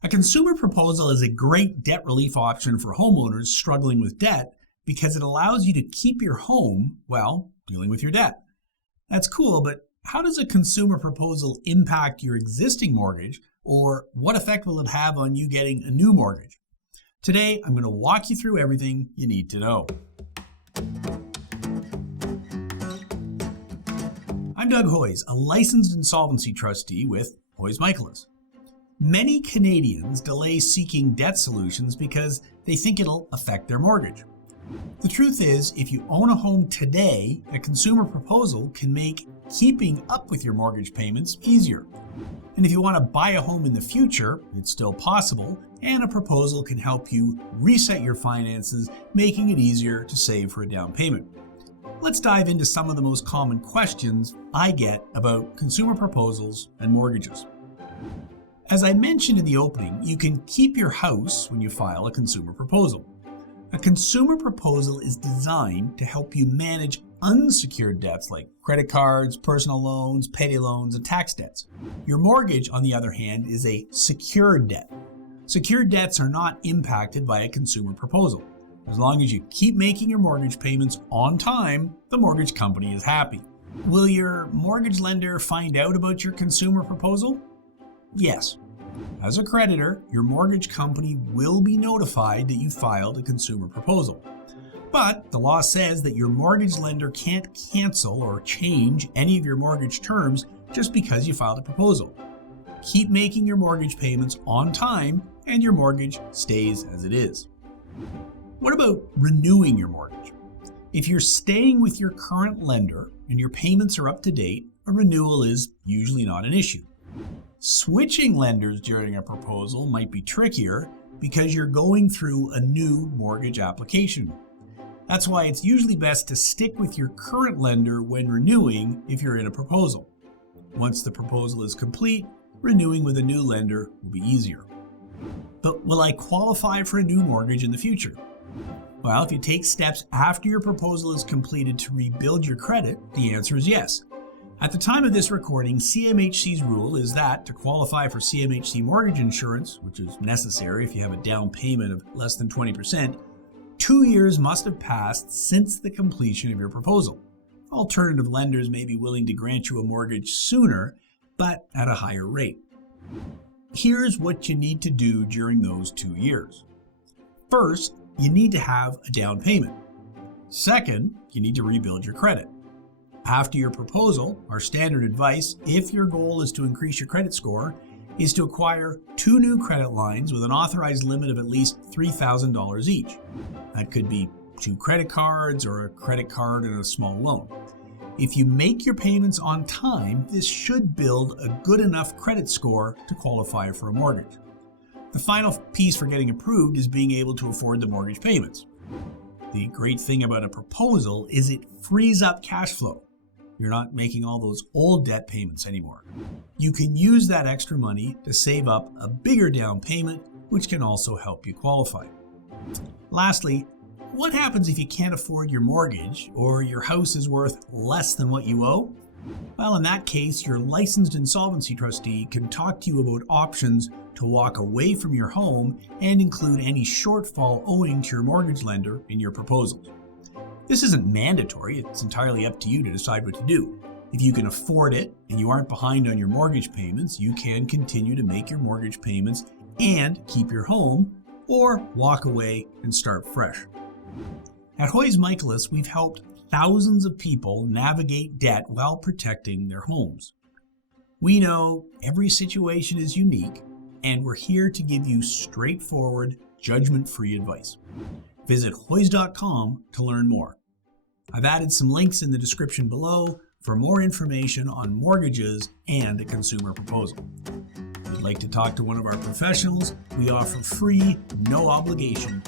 A consumer proposal is a great debt relief option for homeowners struggling with debt because it allows you to keep your home while dealing with your debt. That's cool, but how does a consumer proposal impact your existing mortgage, or what effect will it have on you getting a new mortgage? Today, I'm going to walk you through everything you need to know. I'm Doug Hoyes, a licensed insolvency trustee with Hoyes Michaelis. Many Canadians delay seeking debt solutions because they think it'll affect their mortgage. The truth is, if you own a home today, a consumer proposal can make keeping up with your mortgage payments easier. And if you want to buy a home in the future, it's still possible, and a proposal can help you reset your finances, making it easier to save for a down payment. Let's dive into some of the most common questions I get about consumer proposals and mortgages. As I mentioned in the opening, you can keep your house when you file a consumer proposal. A consumer proposal is designed to help you manage unsecured debts like credit cards, personal loans, payday loans, and tax debts. Your mortgage, on the other hand, is a secured debt. Secured debts are not impacted by a consumer proposal. As long as you keep making your mortgage payments on time, the mortgage company is happy. Will your mortgage lender find out about your consumer proposal? Yes. As a creditor, your mortgage company will be notified that you filed a consumer proposal. But the law says that your mortgage lender can't cancel or change any of your mortgage terms just because you filed a proposal. Keep making your mortgage payments on time and your mortgage stays as it is. What about renewing your mortgage? If you're staying with your current lender and your payments are up to date, a renewal is usually not an issue. Switching lenders during a proposal might be trickier because you're going through a new mortgage application. That's why it's usually best to stick with your current lender when renewing if you're in a proposal. Once the proposal is complete, renewing with a new lender will be easier. But will I qualify for a new mortgage in the future? Well, if you take steps after your proposal is completed to rebuild your credit, the answer is yes. At the time of this recording, CMHC's rule is that to qualify for CMHC mortgage insurance, which is necessary if you have a down payment of less than 20%, 2 years must have passed since the completion of your proposal. Alternative lenders may be willing to grant you a mortgage sooner, but at a higher rate. Here's what you need to do during those 2 years. First, you need to have a down payment. Second, you need to rebuild your credit. After your proposal, our standard advice, if your goal is to increase your credit score, is to acquire 2 new credit lines with an authorized limit of at least $3,000 each. That could be 2 credit cards or a credit card and a small loan. If you make your payments on time, this should build a good enough credit score to qualify for a mortgage. The final piece for getting approved is being able to afford the mortgage payments. The great thing about a proposal is it frees up cash flow. You're not making all those old debt payments anymore. You can use that extra money to save up a bigger down payment, which can also help you qualify. Lastly, what happens if you can't afford your mortgage or your house is worth less than what you owe? Well, in that case, your licensed insolvency trustee can talk to you about options to walk away from your home and include any shortfall owing to your mortgage lender in your proposals. This isn't mandatory, it's entirely up to you to decide what to do. If you can afford it and you aren't behind on your mortgage payments, you can continue to make your mortgage payments and keep your home, or walk away and start fresh. At Hoyes Michaelis, we've helped thousands of people navigate debt while protecting their homes. We know every situation is unique, and we're here to give you straightforward, judgment-free advice. Visit Hoyes.com to learn more. I've added some links in the description below for more information on mortgages and a consumer proposal. If you'd like to talk to one of our professionals, we offer free, no obligation